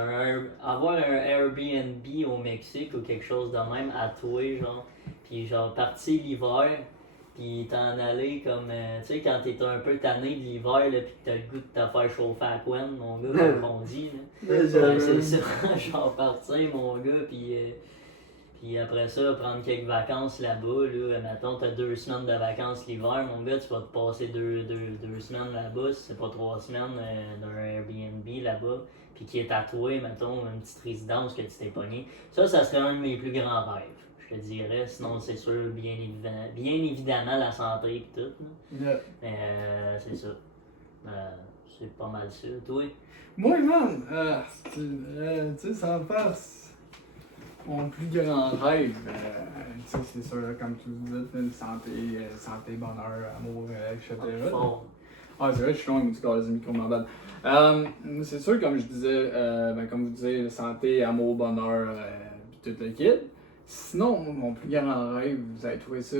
avoir un Airbnb au Mexique ou quelque chose de même à toi, genre, puis genre partir l'hiver, puis t'en aller comme, tu sais, quand t'es un peu tanné de l'hiver, là, pis que t'as le goût de te faire chauffer à Quen, mon gars, comme on dit, là. Ouais, c'est ça, genre partir, mon gars, puis après ça, prendre quelques vacances là-bas, là, mettons, t'as 2 semaines de vacances l'hiver, mon gars, tu vas te passer deux semaines là-bas, si c'est pas 3 semaines d'un Airbnb là-bas, puis qui est tatoué, mettons, une petite résidence que tu t'es pogné. Ça serait un de mes plus grands rêves, je te dirais. Sinon, c'est sûr, bien évidemment, la santé et tout, là. Yeah. Mais c'est ça. C'est pas mal ça. Toi? Moi, man, tu sais, ça passe. Mon plus grand rêve, tu sais, c'est sûr, comme tu le dis, une santé, bonheur, amour, etc. Fort. Ah, c'est vrai, je suis long, il me dit que les micros m'emballent. C'est sûr, comme je disais, comme vous disiez, santé, amour, bonheur, pis tout le kit. Sinon, moi, mon plus grand rêve, vous avez trouvé ça,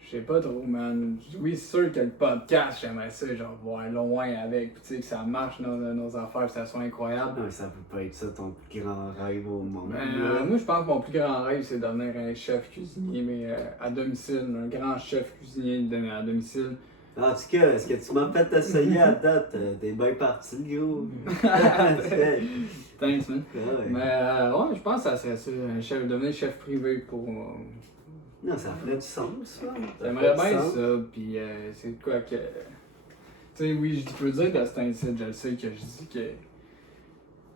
je sais pas trop, man. Oui, c'est sûr que le podcast, j'aimerais ça, genre, voir loin avec, pis tu sais, que ça marche dans nos affaires, que ça soit incroyable. Non, ça peut pas être ça ton plus grand rêve au monde. Moi, je pense que mon plus grand rêve, c'est devenir un chef cuisinier, mais à domicile, un grand chef cuisinier à domicile. En tout cas, est-ce que tu m'as fait essayer à date? T'es bien parti, gros. Thanks, man. Ouais. Mais ouais, je pense que ça serait ça, devenir chef privé pour. Non, ça ferait du sens, ça. J'aimerais ferait du bien sens. ça, pis c'est de quoi que. Tu sais, oui, je peux dire de cet incite, je le sais que je dis que.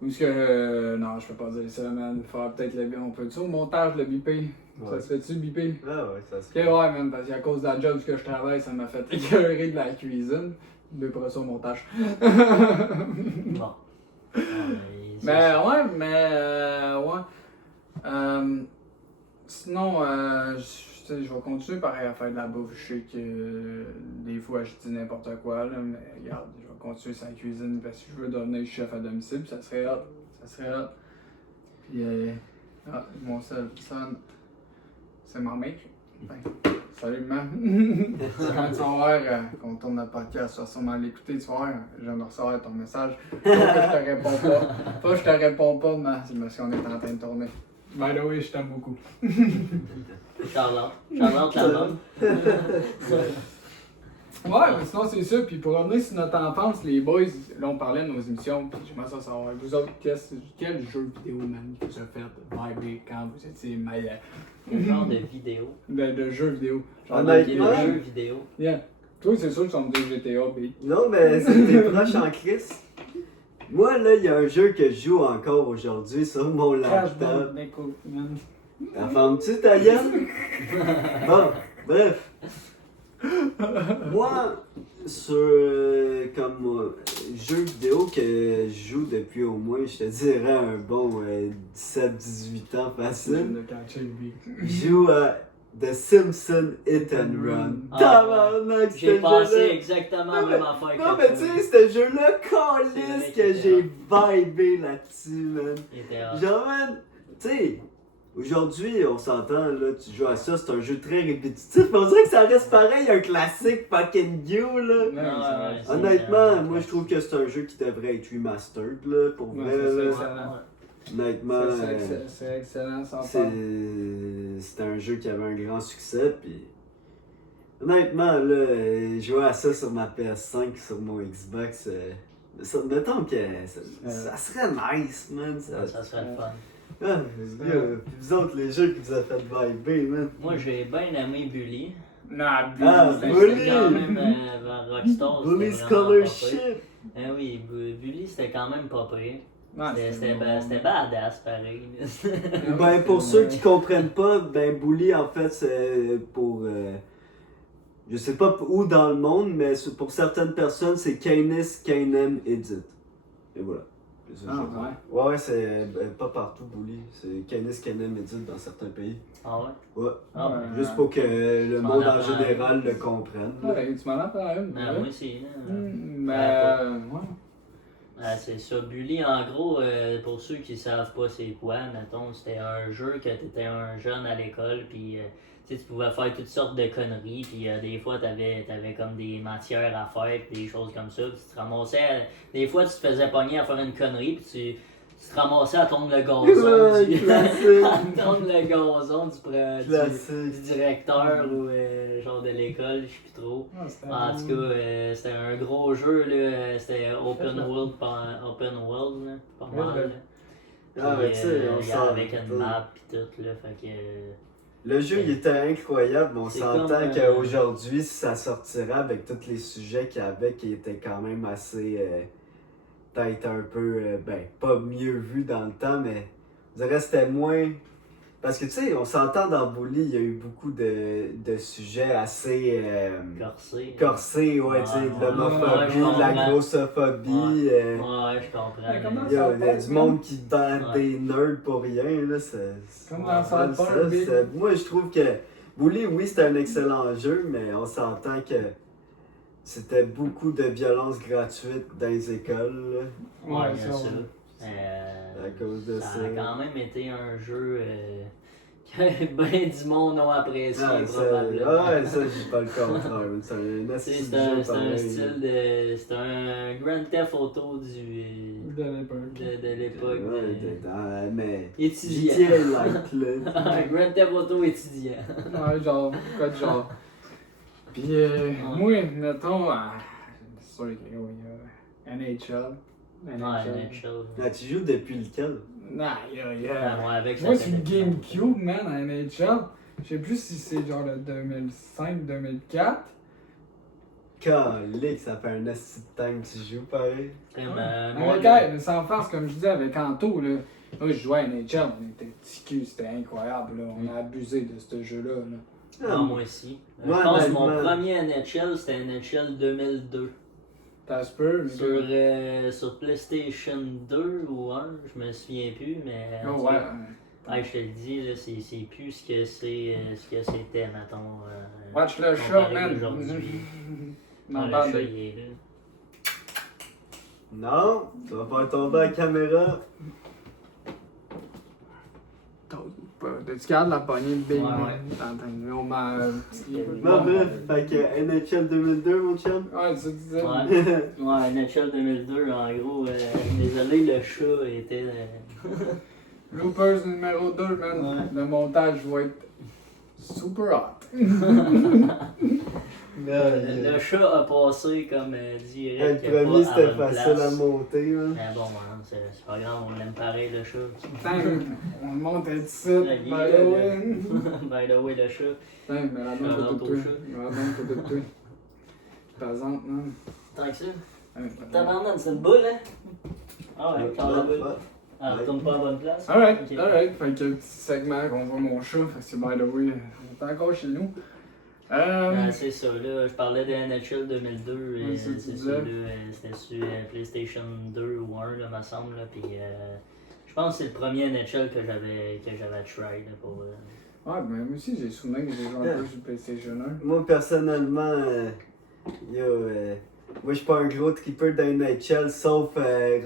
Ou est-ce que. Non, je peux pas dire ça, man. Il faudra peut-être le. On peut-tu au montage le bipé? Ça Ouais. se fait-tu bipé? Ah ouais, ça se Ok, ouais, man, parce qu'à cause de la job que je travaille, ça m'a fait écœurer de la cuisine. Mais pour ça au montage. Bon. Mais ouais. Sinon, je vais continuer pareil à faire de la bouffe. Je sais que des fois je dis n'importe quoi, là, mais regarde, je vais continuer sur la cuisine parce que je veux devenir chef à domicile, puis ça serait hot. Puis, mon seul son, c'est ma mère. Ben, salut, maman. Quand tu vas voir qu'on tourne notre podcast, tu vas sûrement l'écouter, tu vas voir, je viens de recevoir ton message. Pas que je te réponds pas. Pas que je te réponds pas, mais c'est parce qu'on est en train de tourner. By the way, je t'aime beaucoup. Charlotte là-bas. Ouais, mais sinon c'est ça. Puis pour revenir sur notre enfance, les boys, là on parlait de nos émissions, puis j'aimerais ça savoir, vous autres, quel jeu vidéo, man, que vous avez fait vibrer quand vous étiez meilleur? Quel genre de vidéo? De jeux vidéo. Genre Honnêtement, De jeux vidéo. Yeah. Toi, c'est sûr que tu vas me dire GTA, B. Non, mais c'était proche en crise. Moi, là, il y a un jeu que je joue encore aujourd'hui sur mon laptop. Man. La femme-tu, ta gueule? Bon, bref. Moi, sur comme jeu vidéo que je joue depuis au moins, je te dirais, un bon 17-18 ans facile. Je joue à The Simpsons Hit and Run. Ah, Tabarnak, ce J'ai pensé jeu-là. exactement la Non, même affaire Non, que mais toi. tu sais, ce jeu-là, C'est calisse vrai que qu'il j'ai était vibé là-dessus, man. Il était hot. Genre, man, tu sais, aujourd'hui, on s'entend, là, tu joues à ça, c'est un jeu très répétitif, mais on dirait que ça reste pareil, un classique fucking you, là. Ouais, c'est Honnêtement, ça. moi, je trouve que c'est un jeu qui devrait être remastered, là, pour Ouais, vrai, c'est là. excellent. Honnêtement, C'est excellent, sans c'est part. c'était un jeu qui avait un grand succès, puis honnêtement, là, jouer à ça sur ma PS5, sur mon Xbox, mettons que ça serait nice, man. Ça serait le fun. Ah, puis vous autres, les jeux qui vous ont fait vibrer, man. Moi, j'ai bien aimé Bully. Nah, C'était Bully! quand même vers Rockstar. Bully c'était vraiment pas Scholarship! pire. Eh oui, Bully, c'était quand même pas pire. Ah, C'était badass, pareil. Ben, pour ceux qui comprennent pas, ben, Bully, en fait, c'est pour. Je sais pas où dans le monde, mais pour certaines personnes, c'est Canis Canem Edit. Et voilà. C'est ça, Ah, je veux dire. Ouais, c'est pas partout Bully. C'est Canis Canem Edit dans certains pays. Ah ouais? Ouais. Ah, Ouais. ben, Juste pour que le m'en monde en apprends général le comprenne. là. Ouais, tu m'en as parlé une. ben, moi aussi. Là. Mais, ouais. C'est ça. Bully, en gros, pour ceux qui savent pas c'est quoi, mettons, c'était un jeu que t'étais un jeune à l'école, puis tu pouvais faire toutes sortes de conneries, puis des fois t'avais comme des matières à faire, puis des choses comme ça, puis tu te ramassais, des fois tu te faisais pogner à faire une connerie, puis tu te ramassais à tondre le gazon Ouais, du... classique. à tondre le gazon du Classique. directeur ou genre de l'école, je sais plus trop. Ah, c'était En tout cas, c'était un gros jeu, là. C'était open world, là, pas mal. Là. Ah, Puis, mais tu sais, on il y s'en avait une map pis tout, là, fait que... Le jeu, il était incroyable, mais on C'est s'entend comme, qu'aujourd'hui, si ça sortirait avec tous les sujets qu'il y avait, qui étaient quand même assez, peut-être un peu, ben, pas mieux vu dans le temps, mais je dirais que c'était moins... Parce que, tu sais, on s'entend dans Bully, il y a eu beaucoup de sujets assez corsés, ouais, tu sais, de Ouais, l'homophobie, je de la comprends. grossophobie, Ouais, je comprends. Mais comment il y a ça du monde qui bat Ouais. des nerds pour rien, là, Comme Ouais, dans South Park, Big. moi, je trouve que Bully, oui, c'est un excellent jeu, mais on s'entend que c'était beaucoup de violence gratuite dans les écoles, là, Ouais, bien ça, sûr. à cause de Ça ça. a quand même été un jeu que ben du monde ont apprécié, Ah, probablement. ouais, ça, je dis pas le contraire. C'est un Tu sais, esti c'est de jeu un pareil. style de... C'est un Grand Theft Auto De l'époque. de l'époque. Ouais, mais Étudiant. GTA-like, là. Un Grand Theft Auto étudiant. Ouais, genre, quoi de genre. Puis, moi, mettons, c'est sûr qu'il y a NHL. Ouais, NHL. Ah, tu joues depuis lequel? Nah, Moi, avec ça, Moi, ça sur fait GameCube, man, à NHL, je sais plus si c'est genre le 2005-2004. Calique, ça fait un esti de temps que tu joues, pareil. Moi, Mais gars, sans farce, comme je disais avec Anto, là, moi, je jouais à NHL, on était petits culs, c'était incroyable, là. On a abusé de ce jeu-là, là. Ah, moi aussi. Ouais, Je pense que mon honnêtement. premier NHL, c'était NHL 2002. T'as se peut, mais... Sur PlayStation 2 ou 1, je me souviens plus, mais... Oh, ouais. Ouais, je te le dis, là, c'est plus ce que c'était, mettons. Watch le chat, comparé man. d'aujourd'hui. Non, Le parle chat, de... il est là. Non, tu vas faire tomber la caméra. T'es-tu capable de la pogner, Big Ouais, Man? ouais. T'entends, on m'a... Non, bref, fait que NHL 2002, mon chum. Ouais, tu disais... Ouais, NHL 2002, en gros, désolé, le chat était... Loopers numéro 2, man. Ouais. Le montage va être super hot. Le chat a passé comme direct. Le premier, pas à c'était bonne facile place. à monter, là. Mais bon, man, c'est pas grave, on l'aime pareil, le chat. Putain, on monte un petit Ouais, by il the est way. By the way, le chat. Putain, mais la donne Shout-out pour au tout. chat. La donne pour tout. Pesante, man. Tant que ça. Ouais, Tabarnak, c'est une boule, hein? Ah ouais, quand la boule. Ouais. Ah, retourne pas à bonne place. Alright, Ok. alright. Fait que petit segment qu'on voit mon chat. Fait que c'est by the way, on est encore chez nous. C'est ça, là, je parlais de NHL 2002, Oui, c'est c'est ça. ça, là, c'était sur PlayStation 2 ou 1, là, me semble, là, puis je pense que c'est le premier NHL que j'avais try, là, pour... Ouais, ben moi aussi, j'ai souvenir que j'ai joué un peu sur PlayStation 1. Moi, personnellement, moi, je suis pas un gros tripper d'NHL, sauf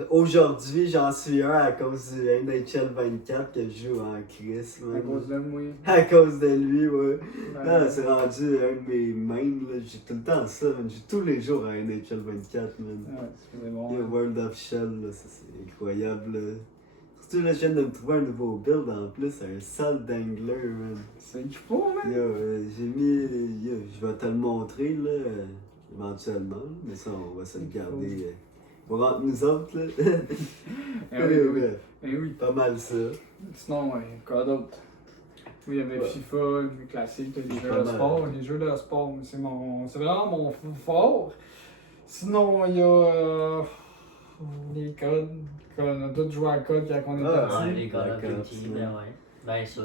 aujourd'hui, j'en suis un à cause du NHL 24 que je joue en Chris, À man. cause de moi. À cause de lui, ouais. Ben, Ah, c'est rendu un de mes mains, là. J'ai tout le temps ça, man. J'ai tous les jours à NHL 24, man. ouais, c'est bon. Yo, World of Shell, là, ça c'est incroyable, là. Surtout, là, je viens de me trouver un nouveau build en plus, un sale dangler, man. C'est du faux, man. Yo, j'ai mis. Yo, je vais te le montrer, là, éventuellement, mais ça, on va se le garder pour entre nous autres, là. Eh oui, oui. Bref, Eh oui. pas mal ça. Sinon, quoi d'autre? Oui, il y avait Ouais. FIFA, les classiques, les jeux Pas de mal. sport. Les jeux de sport, c'est vraiment mon fort. Sinon, il y a les codes. On a tous joué à code quand on était Ah, Ouais, petits. les Call of D'accord, Duty, c'est ben ouais, bien sûr.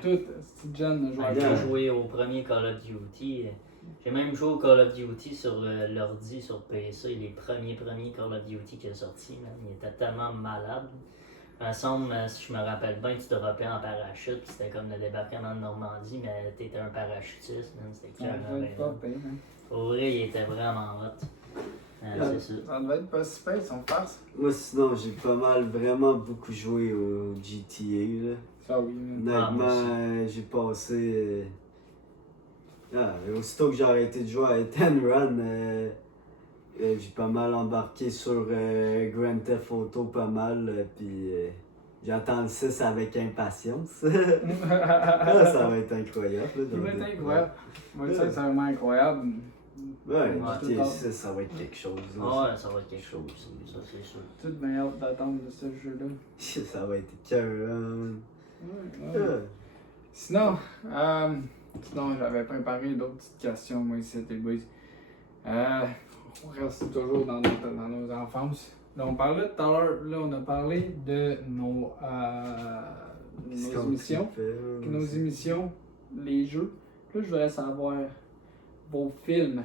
Tout, c'est jeune de jouer à J'ai Yeah. code. joué au premier Call of Duty. J'ai même joué au Call of Duty sur l'ordi, sur PC, les premiers Call of Duty qui est sorti, man. Il était tellement malade. Il me semble, si je me rappelle bien, tu te droppais en parachute, puis c'était comme le débarquement de Normandie, mais t'étais un parachutiste, man. C'était Ça clairement devait être pas bien. pire, hein. Au vrai, il était vraiment hot. C'est ça. Ça devait être pas si pire, son face. Moi, sinon, j'ai pas mal, vraiment beaucoup joué au GTA, là. Ça, oui, man. Honnêtement, Ah, moi j'ai passé. Aussitôt que j'ai arrêté de jouer à Ten Run, j'ai pas mal embarqué sur Grand Theft Auto, pas mal, puis j'attends le 6 avec impatience. Ah, ça va être incroyable. Là, Ça va être donc, incroyable. Moi, ça, c'est vraiment incroyable. Ouais, Ouais, GTA 6, ça va être quelque chose. là. Ah ouais, ça va être quelque chose, ça c'est sûr. Toute bien hâte d'attendre de ce jeu-là. Ça va être écœurant. Ouais, ouais. Sinon, j'avais préparé d'autres petites questions, moi, ici, les boys. On reste toujours dans nos enfances. Là, on parlait tout à l'heure, là, on a parlé de nos émissions. Nos émissions, les jeux. Là, je voudrais savoir vos films.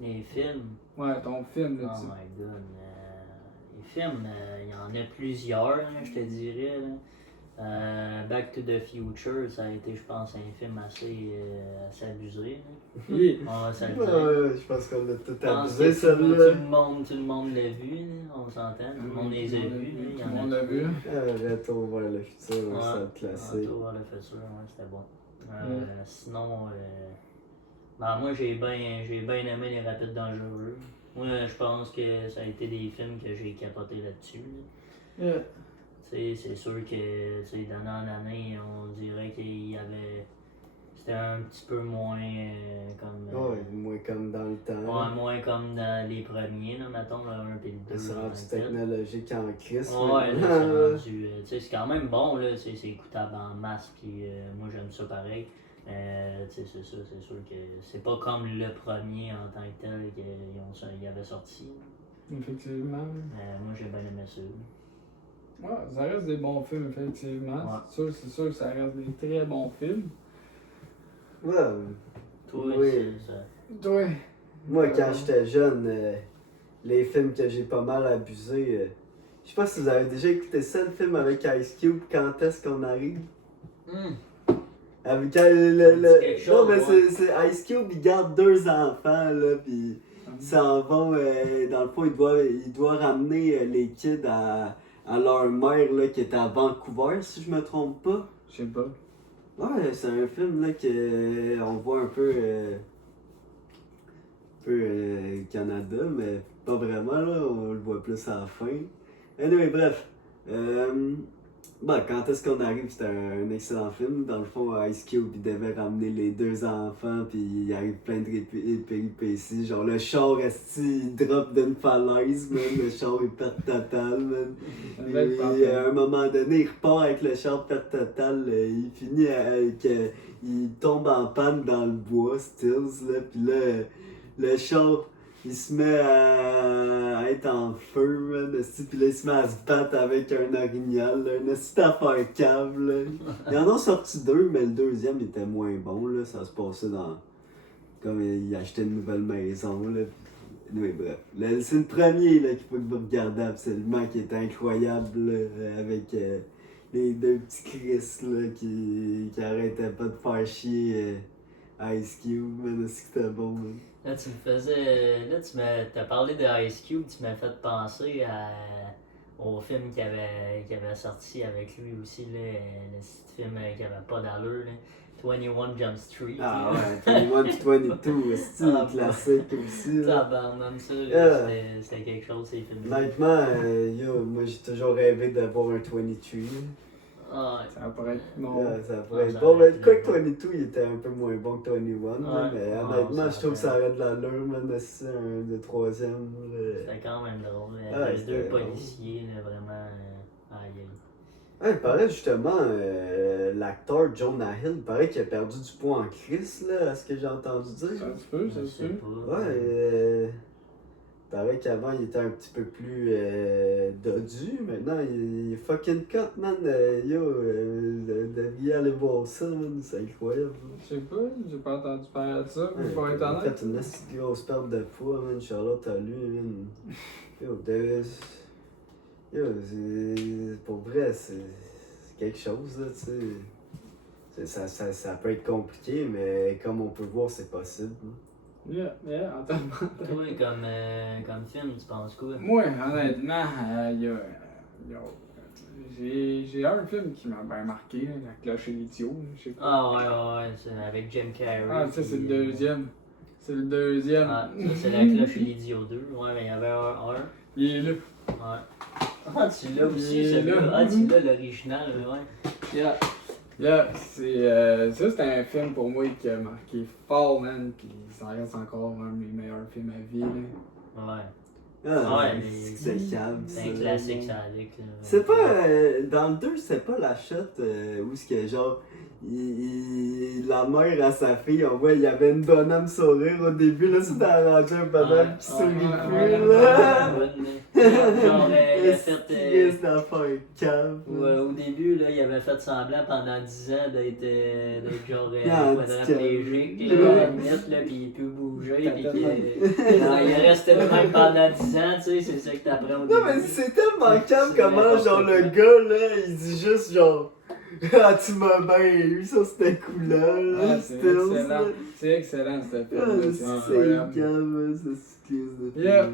Les films, Ouais, ton film, là, oh tu my god. Les films, il y en a plusieurs, hein, je te dirais. Là. Back to the Future, ça a été, je pense, un film assez abusé. Là. Yeah. On va se le dire. Ouais, je pense qu'on a tout Je pense abusé, que celle-là. tout le monde l'a vu, là, on s'entend. Tout le monde les a vus. là, il y Tout en le a monde l'a vu. Retour vers le futur, Ouais. ça classique. Retour vers le futur, ouais, c'était bon. Sinon, moi j'ai bien aimé Les Rapides Dangereux. Moi, je pense que ça a été des films que j'ai capoté là-dessus. Là. Yeah. C'est sûr que d'année en année, on dirait qu'il y avait. C'était un petit peu moins comme. Ouais, moins comme dans le temps. Ouais, moins comme dans les premiers, là, mettons, le 1 et le 2. C'est rendu en tête. technologique en crise. Ouais, là, c'est rendu. Tu sais, c'est quand même bon, là, c'est écoutable en masse, puis moi j'aime ça pareil. Tu sais, c'est ça, c'est sûr que c'est pas comme le premier en tant que tel qu'il avait sorti. Effectivement. Moi j'ai bien aimé ça. Ouais, ça reste des bons films, effectivement. Ouais. C'est sûr que ça reste des très bons films. Ouais. Toi, Oui. c'est ça. Toi, Moi, quand j'étais jeune, les films que j'ai pas mal abusé, je sais pas si vous avez déjà écouté ça, le film avec Ice Cube, Quand est-ce qu'on arrive? Avec dit quelque chose, non, mais ouais. c'est Ice Cube, il garde 2 enfants, là, pis ils s'en vont, dans le fond, il doit ramener les kids à leur mère, là, qui était à Vancouver, si je me trompe pas. je sais pas. Ouais, c'est un film, là, que on voit un peu, Canada, mais pas vraiment, là, on le voit plus à la fin. Anyway, bref. Quand est-ce qu'on arrive, c'était un excellent film. Dans le fond, Ice Cube, il devait ramener les 2 enfants, puis il arrive plein de péripéties. Genre, le char, esti, il drop d'une falaise, man. Le char est perte totale, man. Ça devait être Et parfait. à un moment donné, il repart avec le char perte totale. Il finit avec. Il tombe en panne dans le bois, Stills, là. Puis là, le char, il se met à être en feu, man. Puis là, il se met à se battre avec un orignal, là. Une petite affaire cave, là. Ils en ont sorti 2, mais le deuxième était moins bon, là. Ça se passait comme il achetait une nouvelle maison, là. Oui, bref. C'est le premier là, qu'il faut que vous regardez absolument, qui est incroyable, là, avec les deux petits Chris là, qui arrêtaient pas de faire chier Ice Cube, mais c'était bon. Man. Là, tu me faisais. Là, t'as parlé de Ice Cube, tu m'as fait penser au film qu'il avait sorti avec lui aussi, là, le petit film qui avait pas d'allure, là. 21 Jump Street. Ah ouais, 21 puis 22, c'est un classique aussi. Là. Tabarnak, ça, c'était quelque chose, ces films-là. Honnêtement, moi j'ai toujours rêvé d'avoir un 23. Ah, Ça pourrait être non. Ça pourrait être ça bon, aurait mais été quoi que bon. 22 il était un peu moins bon que 21, là, mais honnêtement, je trouve que ça aurait de l'allure, man, c'est un de troisième. C'était quand même drôle. Ah, Les deux c'était policiers, là, vraiment. Aïe aïe. Ah, il paraît justement, l'acteur Jonah Hill, il paraît qu'il a perdu du poids en crise, là, à ce que j'ai entendu dire. Ça se peut, ça Je se sais peut. pas. Ouais, il paraît qu'avant il était un petit peu plus dodu, maintenant il est fucking cut, man. Deviez aller voir ça, man, c'est incroyable. Je sais pas, j'ai pas entendu parler de ça, Ouais, pour être il a honnête. fait une assez grosse perte de poids, man. Charlotte à lui, man. Pour vrai, c'est quelque chose, là, tu sais. Ça peut être compliqué, mais comme on peut voir, c'est possible. Hein. Entièrement. Toi, comme film, tu penses quoi? Moi, honnêtement, j'ai un film qui m'a bien marqué, là, La cloche et l'idiot, je sais pas. Ah ouais, c'est avec Jim Carrey. Ah, ça c'est le puis, deuxième. C'est le deuxième. Ah, ça c'est La cloche et l'idiot 2. Ouais, mais il y avait un. Il est là. Ouais. Ah, tu l'as aussi, Il est celui-là. là. Ah, tu l'as l'original, ouais. Yeah. Ça, c'était un film pour moi qui a marqué fort, man. Puis ça reste encore un de mes meilleurs films à vie. Là. Ouais. Ah, Ouais, c'est calme, C'est un classique, ça, Alex. là. C'est pas. Dans le 2, c'est pas la shot où ce que genre. La mère à sa fille, on voit, il y avait une bonhomme sourire au début, là, c'est arrangé un bonhomme qui sourit plus, là. Genre, il a fait. Qu'est-ce d'affaire calme. Ouais, au début, là, il avait fait semblant pendant 10 ans d'être genre quadraplégique, là, Ouais. à la limite, là, pis il peut bouger, pis il reste le même pendant 10 ans, tu sais, c'est ça que t'apprends au début. Non, mais c'est tellement calme comment, genre, le gars, là, il dit juste, genre, ah, tu m'as bien eu, ça c'était cool, là. Ah, c'est excellent. C'est excellent, ce Ah, film. C'est c'est incroyable. calme, ça, c'est de Yeah.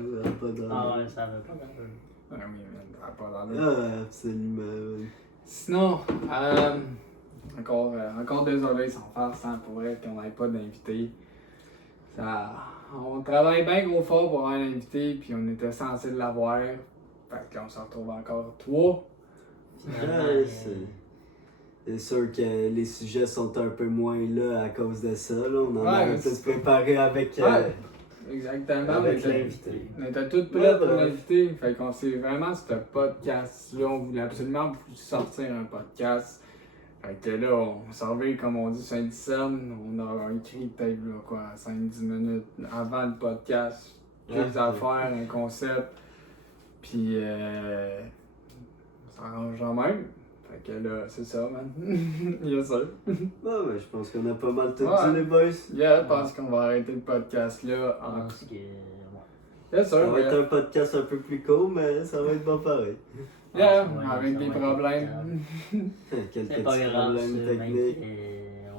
pas d'allure. Ah ouais, ça va pas. Ah oui, man, ça a pas d'allure. Ah, absolument. Sinon, encore désolé sans faire sans pour être qu'on n'ait pas d'invité. On travaille bien gros fort pour avoir un invité, puis on était censé l'avoir. Fait qu'on se retrouve encore 3. Finalement, Ouais, c'est sûr que les sujets sont un peu moins là à cause de ça. Là. On en Ouais, avait tous préparé avec, Ouais. Exactement, avec on était- l'invité. on était tous prêts pour Ouais, l'inviter. Fait qu'on s'est vraiment, ce podcast-là, on voulait absolument sortir un podcast. Fait que là, on servait, comme on dit, Saint-Dicenne. On a écrit peut-être, là, quoi, 5-10 minutes avant le podcast. Quelques Ouais. affaires, un concept. Puis, ça arrange quand même. Fait que là, c'est ça, man. Yes, sir. Ouais, mais je pense qu'on a pas mal tout Ouais. dit, les boys. Yeah, je pense qu'on va arrêter le podcast là. je pense que. Ouais. Yes, Ça sir. va être un podcast un peu plus court, mais ça va être bon pareil. Yeah, Ouais, avec ça des va être problèmes. Quelques C'est petits pas grave, problèmes ça, mec. techniques.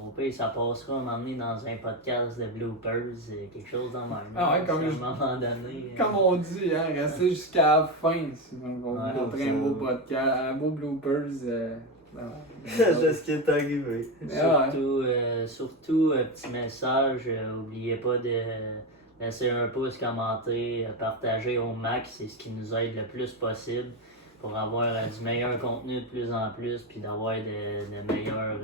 Au pire, ça passera à m'emmener dans un podcast de bloopers, quelque chose dans même. Ah ouais, comme à un je- moment donné. Comme on dit, hein, restez jusqu'à la fin. Sinon, on va Ouais, vous montrer un beau podcast, un beau bloopers. De ce qui est arrivé. Ah ouais. Surtout, petit message, oubliez pas de laisser un pouce, commenter, partager au max, c'est ce qui nous aide le plus possible pour avoir du meilleur contenu de plus en plus, puis d'avoir de meilleurs,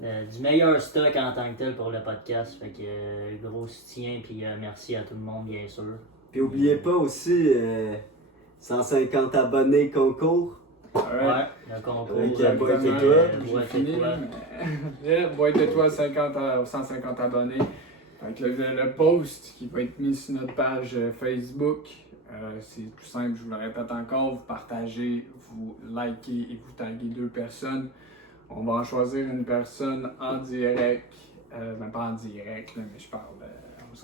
du meilleur stock en tant que tel pour le podcast. Fait que gros soutien, puis merci à tout le monde, bien sûr. Puis oubliez pas aussi 150 abonnés concours. Alright. Ouais, le concours. Avec Exactement. Boîte et toi. J'ai Boîte et fini, toi. mais- Yeah, Boîte et toi, 150 abonnés. Fait que le post qui va être mis sur notre page Facebook, c'est tout simple, je vous le répète encore, vous partagez, vous likez et vous taguez 2 personnes. On va en choisir une personne en direct Ben, pas en direct, là, mais je parle.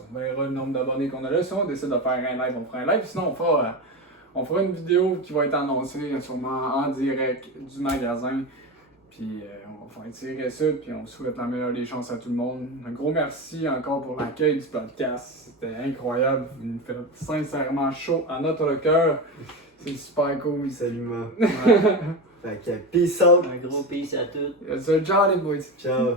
On verra le nombre d'abonnés qu'on a là. Si on décide de faire un live, on fera un live. Sinon, on fera une vidéo qui va être annoncée sûrement en direct du magasin. Puis on va tirer ça, puis on souhaite la meilleure des chances à tout le monde. Un gros merci encore pour l'accueil du podcast. C'était incroyable. Vous nous faites sincèrement chaud à notre cœur. C'est super cool. Salut, man. Ouais. Fait que peace out. Un gros peace à tous. Ciao les boys. Ciao.